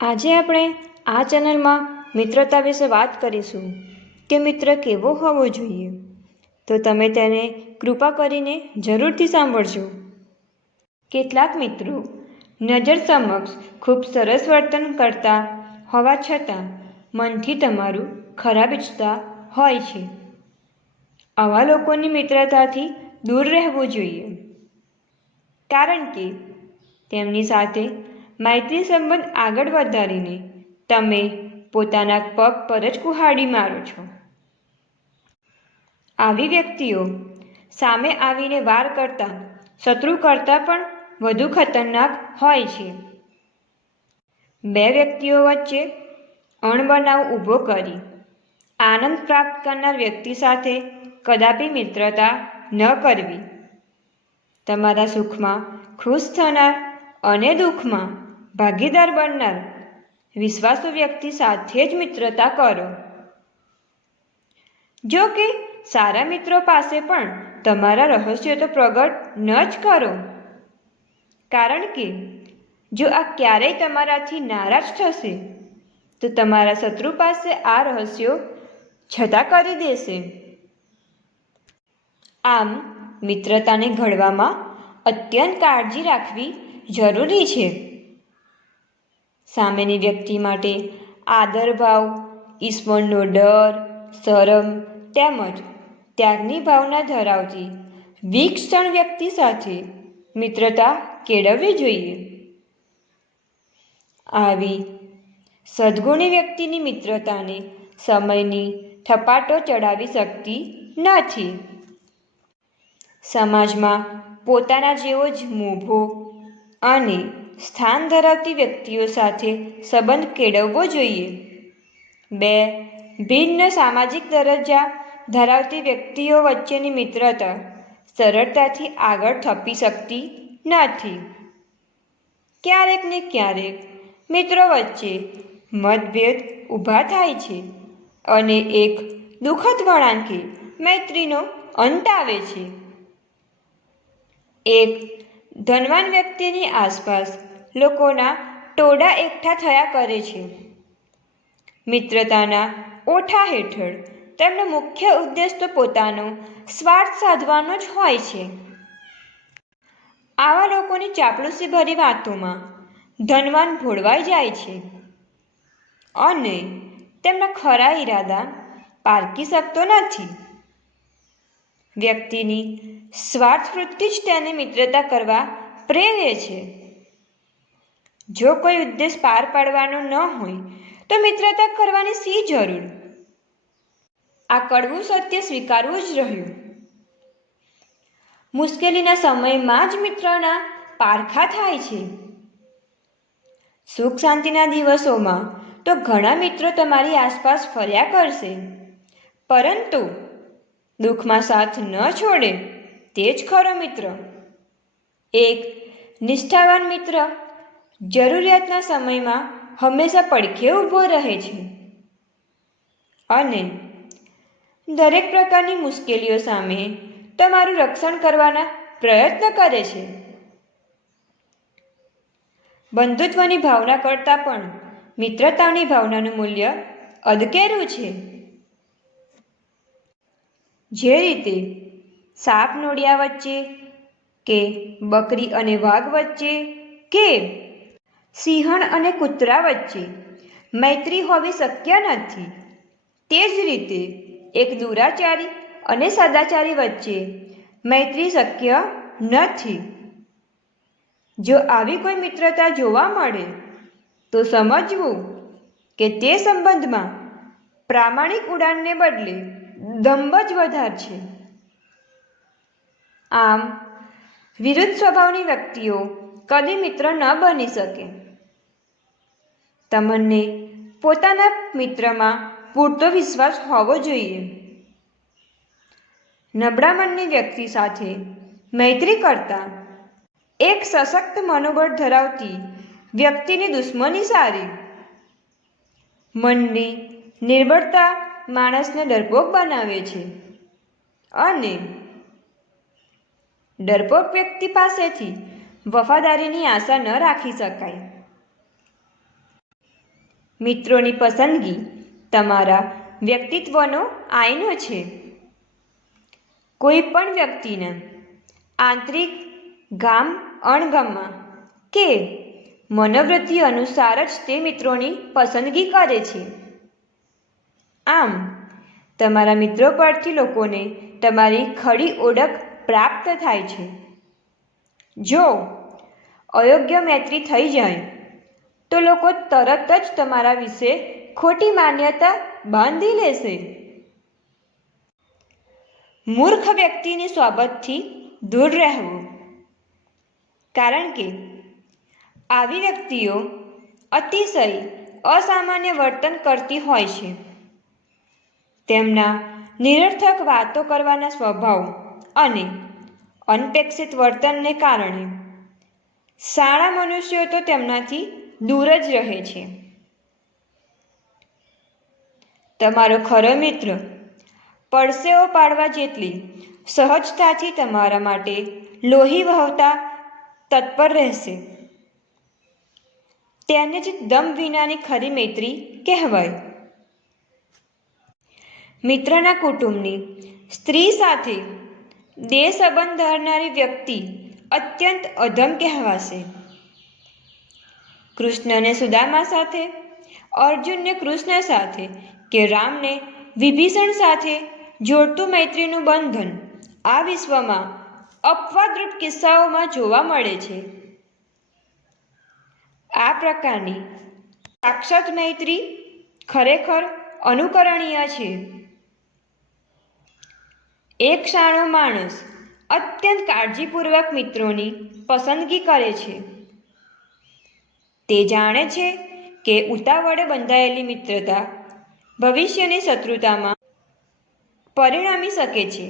આજે આપણે આ ચેનલમાં મિત્રતા વિશે વાત કરીશું કે મિત્ર કેવો હોવો જોઈએ. તો તમે તેને કૃપા કરીને જરૂરથી સાંભળજો. કેટલાક મિત્રો નજર સમક્ષ ખૂબ સરસ વર્તન કરતા હોવા છતાં મનથી તમારું ખરાબ ઈચ્છતા હોય છે. આવા લોકોની મિત્રતાથી દૂર રહેવું જોઈએ. કારણ કે તેમની સાથે મૈત્રી સંબંધ આગળ વધારીને તમે પોતાના પગ પર જ કુહાડી મારો છો. આવી વ્યક્તિઓ સામે આવીને વાર કરતા, શત્રુ કરતાં પણ વધુ ખતરનાક હોય છે. બે વ્યક્તિઓ વચ્ચે અણબનાવ ઊભો કરી, આનંદ પ્રાપ્ત કરનાર વ્યક્તિ સાથે કદાપી મિત્રતા ન કરવી. તમારા સુખમાં ખુશ થનાર અને દુઃખમાં ભાગીદાર બનનાર. વિશ્વાસુ વ્યક્તિ સાથે જ મિત્રતા કરો. જો કે, સારા મિત્રો પાસે પણ તમારા રહસ્યો તો પ્રગટ ન જ કરો. કારણ કે, જો આ ક્યારેય તમારાથી નારાજ થશે, તો તમારા શત્રુ પાસે આ રહસ્યો છતાં કરી દેશે. આમ, મિત્રતાને ઘડવામાં અત્યંત કાળજી રાખવી જરૂરી છે. સામેની વ્યક્તિ માટે આદરભાવ ઈશ્વરનો ડર, શરમ તેમજ ત્યાગની ભાવના ધરાવતી વિક્ષણ વ્યક્તિ સાથે મિત્રતા કેળવવી જોઈએ. આવી સદ્ગુણી વ્યક્તિની મિત્રતાને સમયની થપાટો ચડાવી શકતી નથી. સમાજમાં પોતાના જેવો જ મોભો અને સ્થાન ધરાવતી વ્યક્તિઓ સાથે સંબંધ કેળવવો જોઈએ. બે, ભિન્ન સામાજિક દરજ્જા ધરાવતી વ્યક્તિઓ વચ્ચેની મિત્રતા સરળતાથી આગળ થપી શકતી નથી. ક્યારેક ને ક્યારેક મિત્રો વચ્ચે મતભેદ ઊભા થાય છે અને એક દુઃખદ વળાંકે મૈત્રીનો અંત આવે છે. એક ધનવાન વ્યક્તિની આસપાસ લોકોના ટોળા એકઠા થયા કરે છે. મિત્રતાના ઓઠા હેઠળ તેમનો મુખ્ય ઉદ્દેશ તો પોતાનો સ્વાર્થ સાધવાનો જ હોય છે. આવા લોકોની ચાપલુસી ભરી વાતોમાં ધનવાન ભોળવાઈ જાય છે. અને તેમના ખરા ઈરાદા પારખી શકતો નથી. વ્યક્તિની સ્વાર્થ જ તેને મિત્રતા કરવા પ્રેરે છે. જો કોઈ ઉદ્દેશ પાર પાડવાનો ન હોય, તો મિત્રતા કરવાની સી જરૂર? આ કડવું સત્ય સ્વીકારવું જ રહ્યું. મુશ્કેલીના સમયમાં જ મિત્રના પારખા થાય છે. સુખ શાંતિના દિવસોમાં તો ઘણા મિત્રો તમારી આસપાસ ફર્યા કરશે. પરંતુ દુઃખમાં સાથ ન છોડે, તે જ ખરો મિત્ર. એક, નિષ્ઠાવાન મિત્ર. જરૂરિયાતના સમયમાં હંમેશા પડખે ઊભો રહે છે. અને, દરેક પ્રકારની મુશ્કેલીઓ સામે તમારું રક્ષણ કરવાના પ્રયત્ન કરે છે. બંધુત્વની ભાવના કરતાં પણ મિત્રતાની ભાવનાનું મૂલ્ય અદકેરું છે. જે રીતે સાપ નોડિયા વચ્ચે કે બકરી અને વાઘ વચ્ચે કે સિંહણ અને કૂતરા વચ્ચે મૈત્રી હોવી શક્ય નથી. તે જ રીતે એક દુરાચારી અને સદાચારી વચ્ચે મૈત્રી શક્ય નથી. જો આવી કોઈ મિત્રતા જોવા મળે, તો સમજવું કે તે સંબંધમાં પ્રામાણિક ઉડાનને બદલે દંભ જ વધાર છે. આમ, વિરુદ્ધ સ્વભાવની વ્યક્તિઓ કદી મિત્ર ન બની શકે. તમને પોતાના મિત્રમાં પૂરતો વિશ્વાસ હોવો જોઈએ. નબળા મનની વ્યક્તિ સાથે મૈત્રી કરતા એક સશક્ત મનોબળ ધરાવતી વ્યક્તિની દુશ્મની સારી. મનની નિર્બળતા માણસને ડરપોક બનાવે છે. અને ડરપોક વ્યક્તિ પાસેથી વફાદારીની આશા ન રાખી શકાય. મિત્રોની પસંદગી તમારા વ્યક્તિત્વનો આઈનો છે. કોઈ પણ વ્યક્તિના આંતરિક ગામ અણગમમાં કે મનોવૃત્તિ અનુસાર જ તે મિત્રોની પસંદગી કરે છે. આમ, તમારા મિત્રો પરથી લોકોને તમારી ખરી ઓળખ પ્રાપ્ત થાય છે. જો અયોગ્ય મૈત્રી થઈ જાય, તો લોકો તરત જ તમારા વિશે ખોટી માન્યતા બાંધી લેશે. મૂર્ખ વ્યક્તિની સ્વાબતથી દૂર રહેવું. કારણ કે આવી વ્યક્તિઓ અતિશય અસામાન્ય વર્તન કરતી હોય છે. તેમના નિરર્થક વાતો કરવાના સ્વભાવ અને અનપેક્ષિત વર્તનને કારણે. સારા મનુષ્યો તો તેમનાથી દૂર જ રહે છે. તમારો ખરો મિત્ર પડસેઓ પાડવા જેટલી સહજતાથી તમારા માટે લોહી વહવતા તત્પર રહેશે. તેને જ દમ વિનાની ખરી મૈત્રી કહેવાય. મિત્રના કુટુંબની સ્ત્રી સાથે દેહ સંબંધ ધરનારી વ્યક્તિ અત્યંત અધમ કહેવાશે. કૃષ્ણને સુદામા સાથે, અર્જુનને કૃષ્ણ સાથે કે રામને વિભીષણ સાથે જોડતું મૈત્રીનું બંધન આ વિશ્વમાં અપવાદરૂપ કિસ્સાઓમાં જોવા મળે છે. આ પ્રકારની સાક્ષાત મૈત્રી ખરેખર અનુકરણીય છે. એક શાણો માણસ અત્યંત કાળજીપૂર્વક મિત્રોની પસંદગી કરે છે. તે જાણે છે કે ઉતાવળે બંધાયેલી મિત્રતા ભવિષ્યની શત્રુતામાં પરિણમી શકે છે.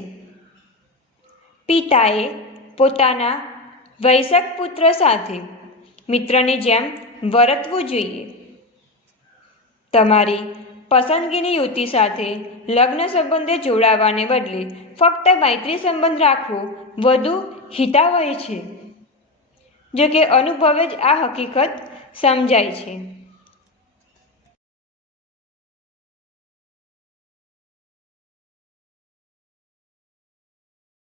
પિતાએ પોતાના વૈશક પુત્ર સાથે મિત્રની જેમ વર્તવું જોઈએ. તમારી પસંદગીની યુતિ સાથે લગ્ન સંબંધે જોડાવાને બદલે ફક્ત મૈત્રી સંબંધ રાખવો વધુ હિતાવહી છે. જોકે અનુભવે જ આ હકીકત સમજાય છે.